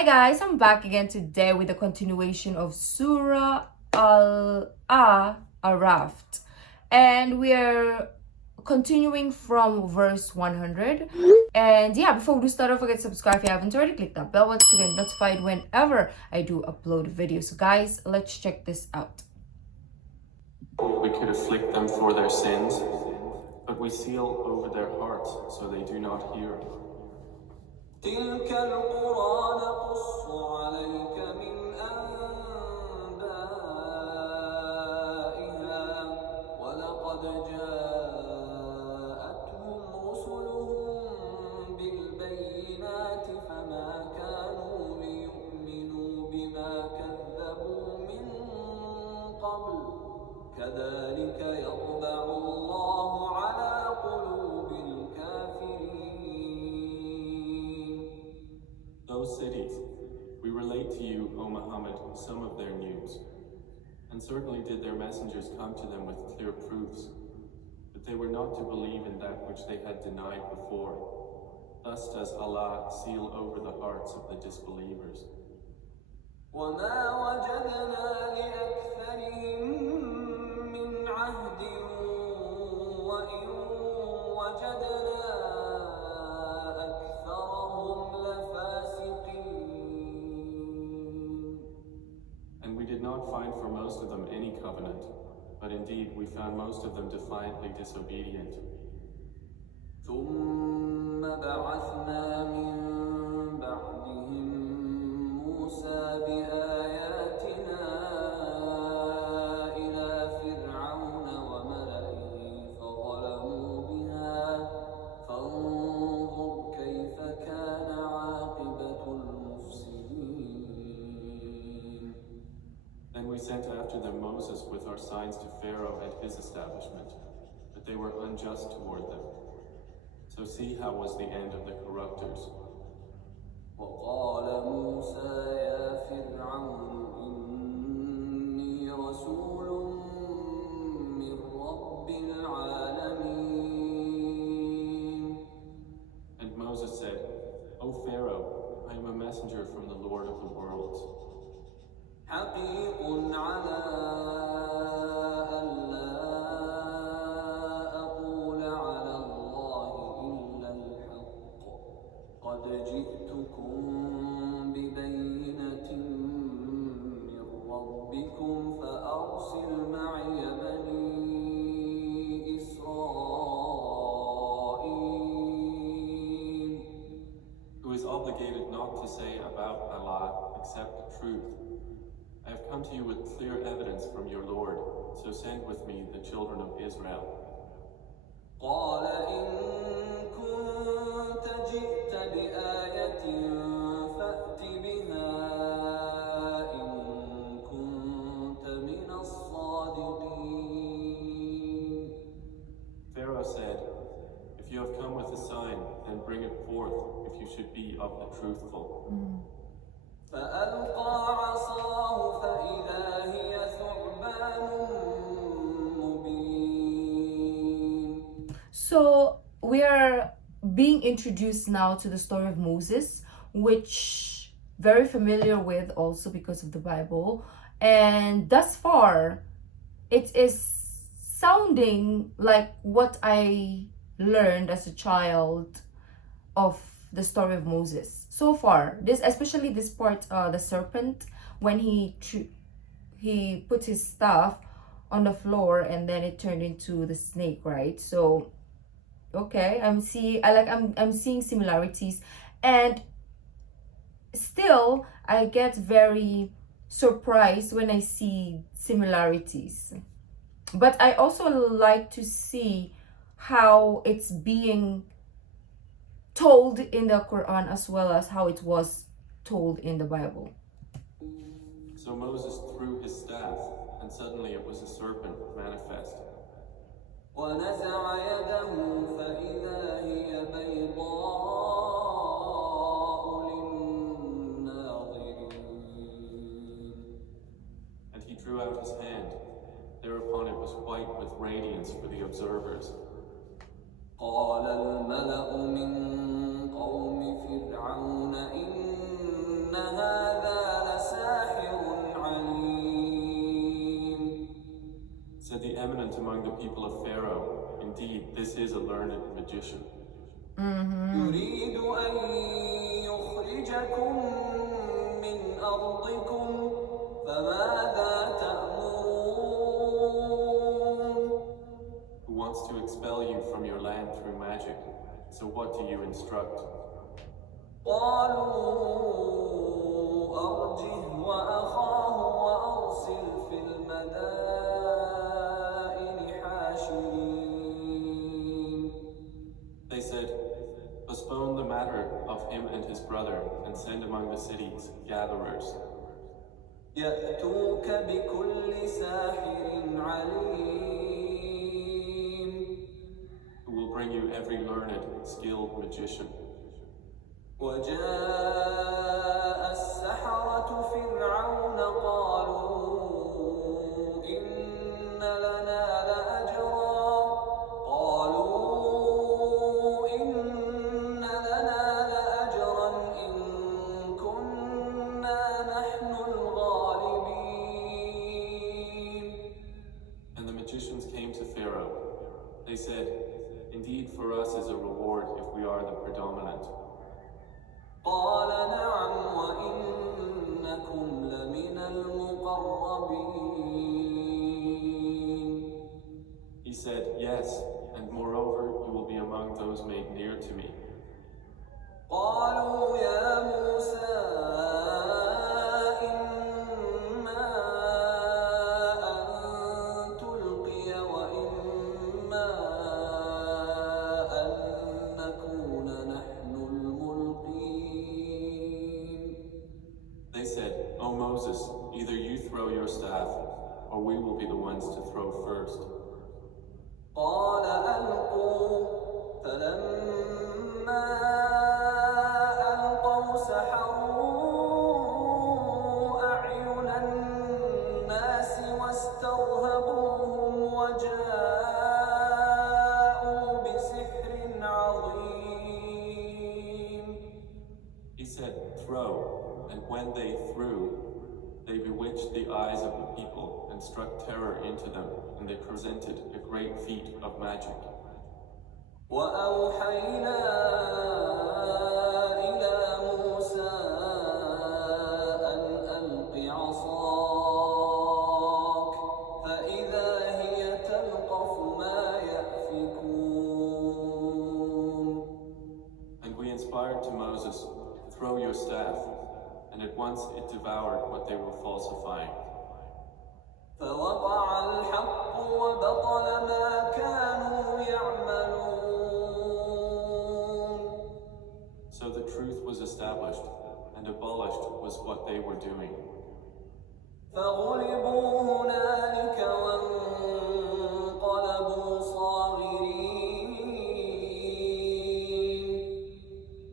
Hi guys, I'm back again today with the continuation of Surah Al-Ar'af, and we're continuing from verse 100. And yeah, before we do start, don't forget to subscribe if you haven't already. Click that bell button to get notified whenever I do upload a video. So guys, let's check this out. We could afflict them for their sins, but we seal over their hearts so they do not hear. تلك القرى نقص عليك من أنبائها ولقد جاءتهم رسلهم بالبينات فما كانوا ليؤمنوا بما كذبوا من قبل كذلك يطبع الله على قلوب Those cities, we relate to you, O Muhammad, some of their news. And certainly did their messengers come to them with clear proofs, but they were not to believe in that which they had denied before. Thus does Allah seal over the hearts of the disbelievers. وما وجدنا لأكثرهم من عهد وإن وجدنا أكثرهم لفاسقين. And we did not find for most of them any covenant, but indeed we found most of them defiantly disobedient. ثم بعثنا من بعدهم موسى بآياتنا إلى فرعون وملئه فظلموا بها فانظر كيف كان عاقبة المفسدين. Then we sent after them Moses with our signs to Pharaoh and his establishment, but they were unjust toward them. So see how was the end of the corruptors. وقال موسى يا فرعون إني رسول من رب العالمين. And Moses said, O Pharaoh, I am a messenger from the Lord of the worlds. حقيق على ألا أقول على الله إلا الحق قد جئتكم ببينة من ربكم فأرسل معي بني إسرائيل. Who is obligated not to say about Allah except the truth. I have come to you with clear evidence from your Lord, so send with me the children of Israel. قال إن كنت جئت بآية فأت بها إن كنت من الصادقين. Pharaoh said, if you have come with a sign, then bring it forth if you should be of the truthful. فألقى عصاه فإذا هي ثعبان مبين. So we are being introduced now to the story of Moses, which very familiar with also because of the Bible. And thus far, it is sounding like what I learned as a child of the story of Moses. So far, this especially this part, the serpent, when he put his staff on the floor and then it turned into the snake, right? So okay, I'm seeing similarities, and still I get very surprised when I see similarities. But I also like to see how it's being told in the Quran as well as how it was told in the Bible. So Moses threw his staff, and suddenly it was a serpent manifest. ونزع يده فإذا هي بيضاء للناظرين. And he drew out his hand. Thereupon it was white with radiance for the observers. قال الملأ من قوم فرعون إنا هذا لساحر عليم. Said the eminent among the people of Pharaoh, indeed, this is a learned magician. يريد أن يخرجكم من أرضكم فماذا تأمرون. Who wants to expel you from your land through magic. So what do you instruct? قالوا أرجه وأخاه وأرسل في المدائن حاشرين. They said, postpone the matter of him and his brother and send among the cities gatherers يأتوك بكل ساحر عليم. who will bring you every learned, skilled magician. وجاء السحرة فرعون قالوا إن لنا لأجرا إن كنا نحن الغالبين. And the magicians came to Pharaoh. They said, indeed for us is a reward if we are the predominant. قال نعم وإنكم لمن المقربين. He said, yes, and moreover you will be among those made near to me. قالوا يا موسى إما أن تلقي وإما أن نكون نحن الملقين. They said, O Moses, either you throw your staff, or we will be the ones to throw first. قال ألقوا فلما ألقوا سحروا أعين الناس واسترهبوهم وجاءوا بسحر عظيم. He said, throw, and when they threw, they bewitched the eyes of the people and struck terror into them, and they presented a great feat of magic. وأوحينا إلى موسى أن ألق عصاك فإذا هي تلقف ما يأفكون. And we inspired to Moses, throw your staff, and at once it devoured what they were falsifying. فوقع الحق وبطل ما كانوا يعملون. So the truth was established, and abolished was what they were doing. فغلبوا هنالك وانقلبوا صاغرين.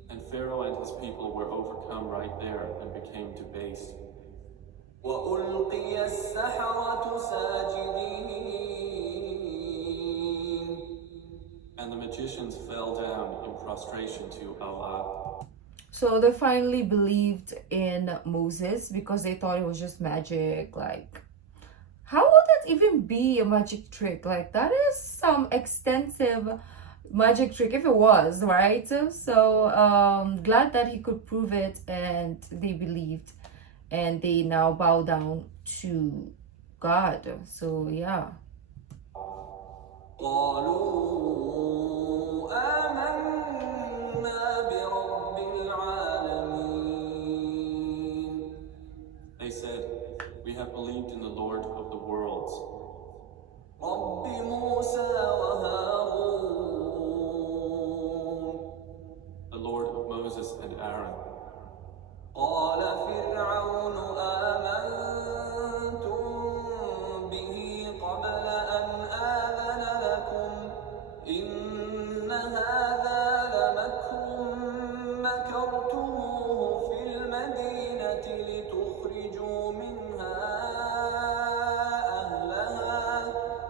And Pharaoh and his people were overcome right there and became debased. وألقي السحرة ساجدين. And the magicians fell down in prostration to Allah. So they finally believed in Moses because they thought it was just magic. Like, how would that even be a magic trick? Like, that is some extensive magic trick if it was, right? So glad that he could prove it, and they believed, and they now bow down to God. So yeah. قالوا آمنا برب العالمين. They said, we have believed in the Lord of the worlds, رب موسى وهارون. the Lord of Moses and Aaron. قال فرعون آمنتم به قبل أن آذن لكم إن هذا لمكر مكرتموه في المدينة لتخرجوا منها أهلها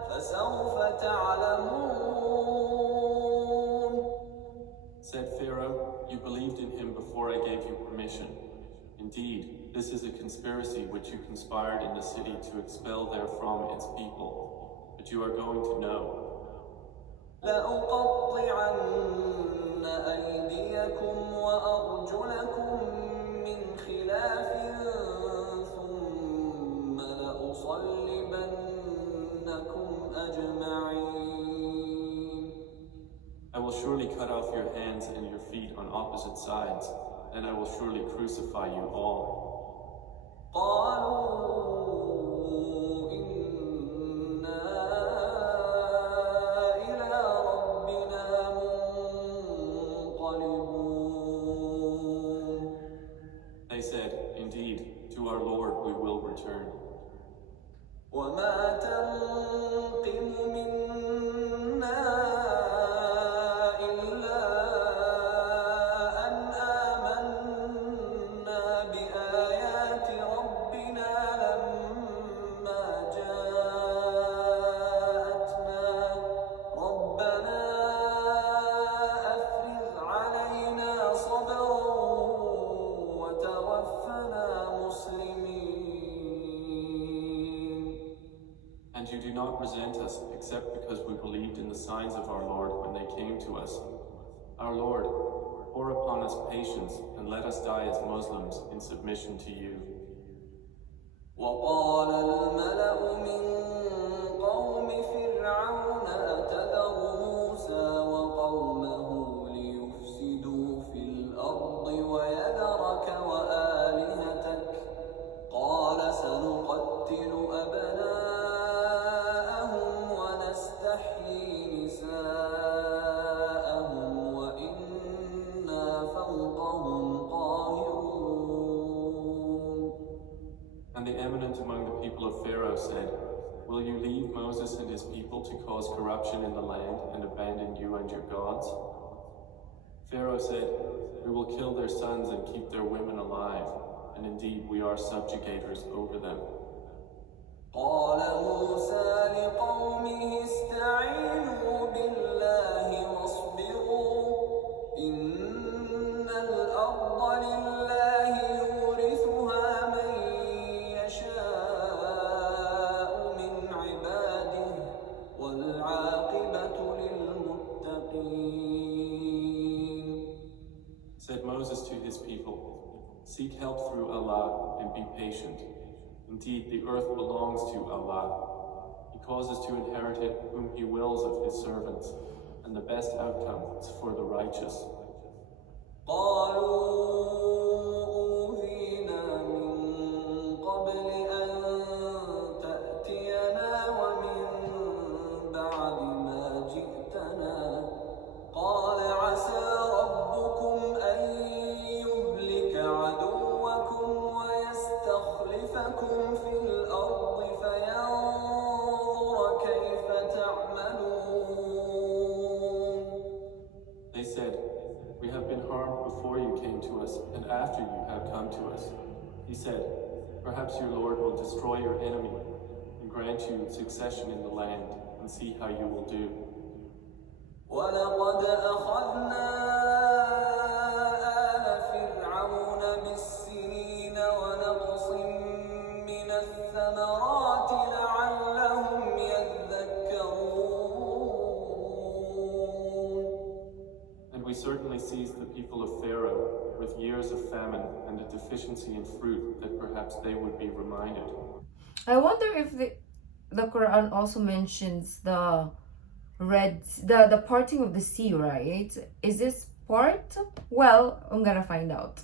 فسوف تعلمون. Said Pharaoh, you believed in him before I gave you permission. Indeed, this is a conspiracy which you conspired in the city to expel therefrom its people. But you are going to know. لأقطعن أيديكم وأرجلكم من خلاف ثم لأصلبنكم أجمعين. I will surely cut off your hands and your feet on opposite sides, and I will surely crucify you all. قالوا إنا إلى ربنا منقلبون. They said, indeed, to our Lord we will return. وما تنقم منا إلا أن آمنا بآيات ربنا لما جاءتنا ربنا أفرغ علينا صبرا وتوفنا مسلمين. And you do not resent us except because we believed in the signs of our Lord when they came to us. Our Lord, pour upon us patience and let us die as Muslims in submission to you. وقال الملأ من قوم فرعون أتذر موسى وقومه ليفسدوا في الأرض ويذرك وآلهتك قال سنقتل أبناءهم ونستحيي نساءهم وإنا فوقهم قاهرون. And the eminent among the people of Pharaoh said, will you leave Moses and his people to cause corruption in the land and abandon you and your gods? Pharaoh said, we will kill their sons and keep their women alive, and indeed we are subjugators over them. قال موسى لقومه استعينوا بالله واصبروا إن الأرض لله يورثها من يشاء من عباده والعاقبة للمتقين. Said Moses to his people, seek help through Allah and be patient. Indeed, the earth belongs to Allah. He causes to inherit it whom He wills of His servants, and the best outcome is for the righteous. قالوا أوذينا من قبل أن تأتينا ومن بعد ما جئتنا قال عسى ربكم أن يهلك عدوكم ويستخلفكم في الأرض فينظر كيف تعملون. They said, we have been harmed before you came to us and after you have come to us. He said, perhaps your Lord will destroy your enemy and grant you succession in the land and see how you will do. ولقد أخذنا آل فرعون بالسنين ونقص من الثمرات لعلهم يذكرون. And we certainly seized the people of Pharaoh with years of famine and a deficiency in fruit that perhaps they would be reminded. I wonder if the Quran also mentions the parting of the sea, right? Is this part? Well, I'm gonna find out.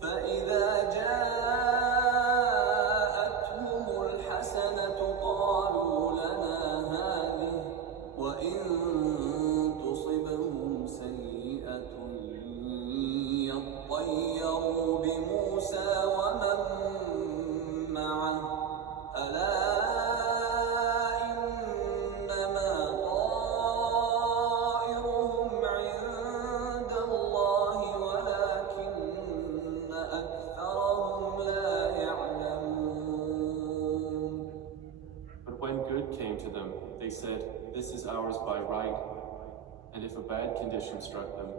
فإذا جاءتهم الحسنة قالوا لنا هذه وإن تصبهم سيئة يطيروا بموسى ومن معه ألا إنما طائرهم عند الله ولكن أكثرهم لا يعلمون. But when good came to them, they said, this is ours by right. And if a bad condition struck them,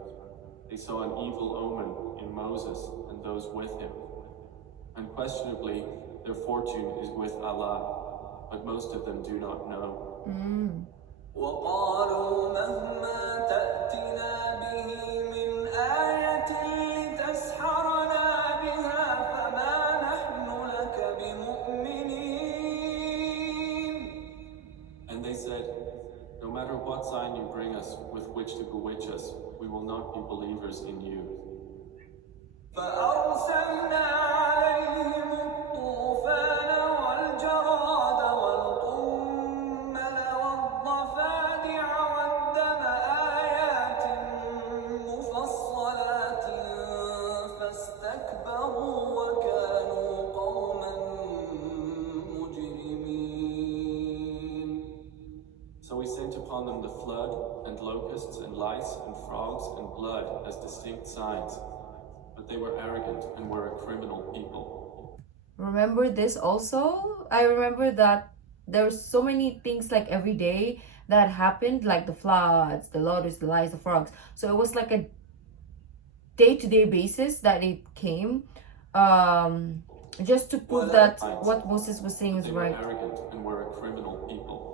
they saw an evil omen in Moses and those with him. Unquestionably, their fortune is with Allah, but most of them do not know. وقالوا مهما تأتنا به من آية لتسحرنا بها فما نحن لك بمؤمنين. And they said, no matter what sign you bring us with which to bewitch us, we will not be believers in you. فأرسلنا عليهم الطوفان والجراد والقمل والضفادع والدم آيات مفصلات فاستكبروا وكانوا قوما مجرمين. So we sent upon them the flood, and locusts, and lice, and frogs, and blood as distinct signs. But they were arrogant and were a criminal people. Remember this also? I remember that there were so many things like every day that happened, like the floods, the locusts, the lice, the frogs. So it was like a day-to-day basis that it came, just to prove that what Moses was saying was They were right. arrogant and were a criminal people.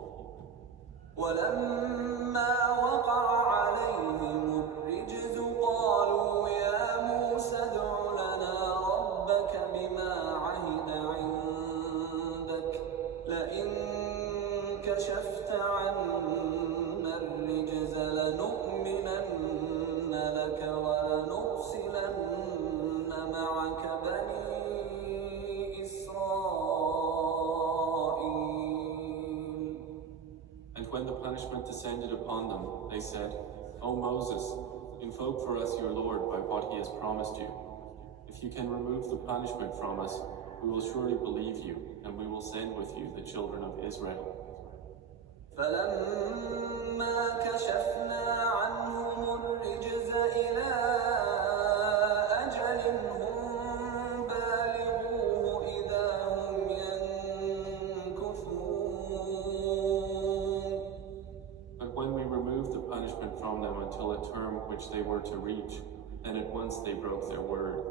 ولما وقع عليهم الرجز قالوا يا موسى ادع لنا ربك بما عهد عندك لئن كشفت عنا الرجز لنؤمنن لك ولنرسلن معك بني إسرائيل. And when the punishment descended upon them, they said, O Moses, invoke for us your Lord by what he has promised you. If you can remove the punishment from us, we will surely believe you, and we will send with you the children of Israel. فلما كشفنا عنهم الرجز إلى أجل هم بالغوه إذا هم ينكثون. But when we removed the punishment from them until a term which they were to reach, then at once they broke their word.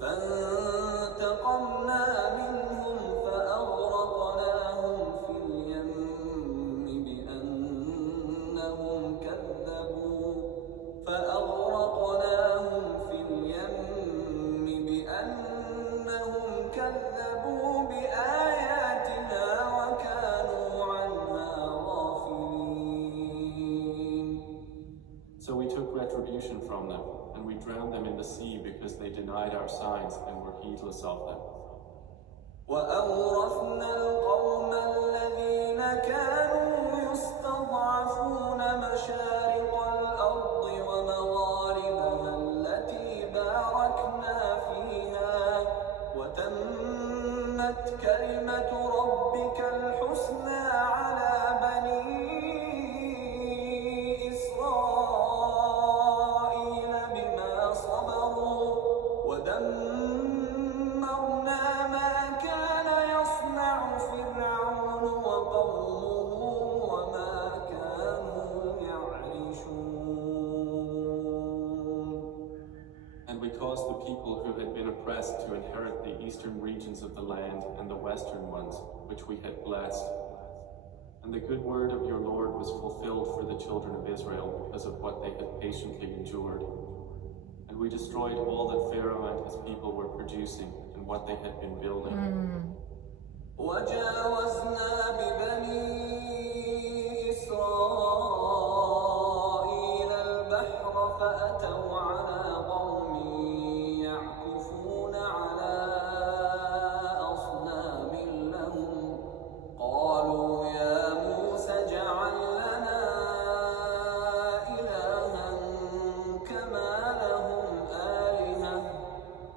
فانتقمنا منهم فأغرقناهم في اليم بأنهم كذبوا بآياتنا وكانوا عنها غافلين. So we took retribution from them, and we drowned them in the sea because they denied our signs and were heedless of them. وأورثنا القوم الذين كانوا يستضعفون مشارق الأرض ومغاربها التي باركنا فيها وتمت كلمة ربك الحسنى على بني إسرائيل بما صبروا ودمرنا ما كان يصنع فرعون وقومه وما كانوا يعرشون. And we caused the people who had been oppressed to inherit the eastern regions of the land and the western ones, which we had blessed. And the good word of your Lord was fulfilled for the children of Israel because of what they had patiently endured. And we destroyed all that Pharaoh and his people were producing and what they had been building. وجاوزنا ببني إسرائيل البحر فأتوا على قوم يعكفون على أصنام لهم قالوا يا موسى اجعل لنا إلها كما لهم آلهة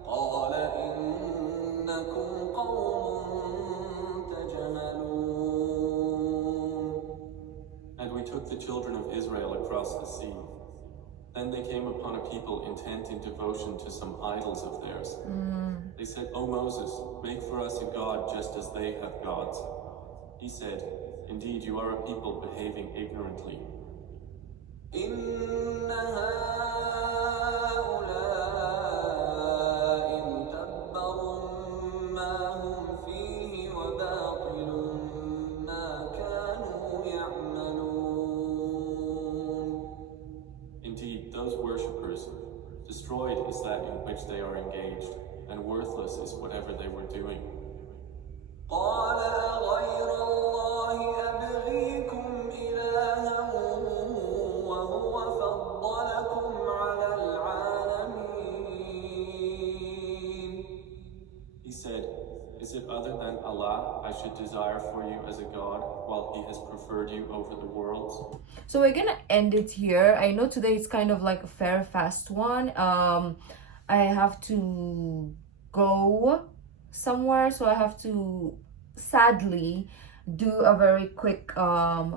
قال إنكم قوم تجهلون. And we took the children of Israel across the sea. Then they came upon a people intent in devotion to some idols of theirs. They said, O Moses, make for us a god just as they have gods. He said, indeed, you are a people behaving ignorantly. إن هؤلاء engaged, and worthless is whatever they were doing. قال أغير الله أبغيكم إلها وهو فضلكم على العالمين. He said, "Is it other than Allah I should desire for you as a God, while He has preferred you over the worlds?" So we're gonna end it here. I know today it's kind of like a fair fast one. I have to go somewhere, so I have to sadly do a very quick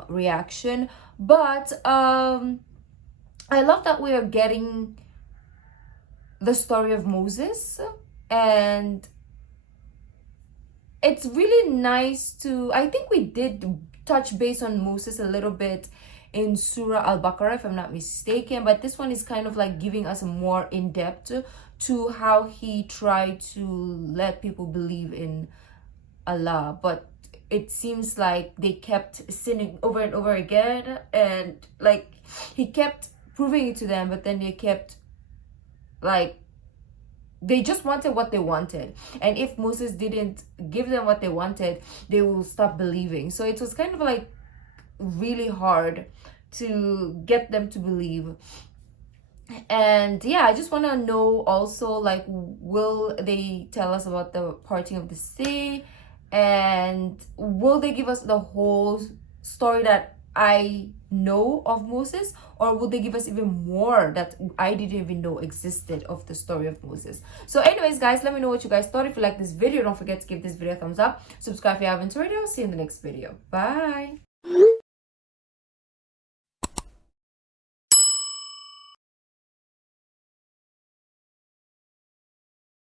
reaction. But I love that we are getting the story of Moses, and it's really nice to, I think we did touch base on Moses a little bit in Surah Al-Baqarah, if I'm not mistaken, but this one is kind of like giving us a more in-depth to how he tried to let people believe in Allah, but it seems like they kept sinning over and over again, and like he kept proving it to them, but then they kept like, they just wanted what they wanted, and if Moses didn't give them what they wanted, they will stop believing. So it was kind of like really hard to get them to believe. And yeah, I just want to know also, like, will they tell us about the parting of the sea, and will they give us the whole story that I know of Moses, or will they give us even more that I didn't even know existed of the story of Moses? So anyways, guys, let me know what you guys thought. If you like this video, don't forget to give this video a thumbs up, subscribe if you haven't already. I'll see you in the next video. Bye.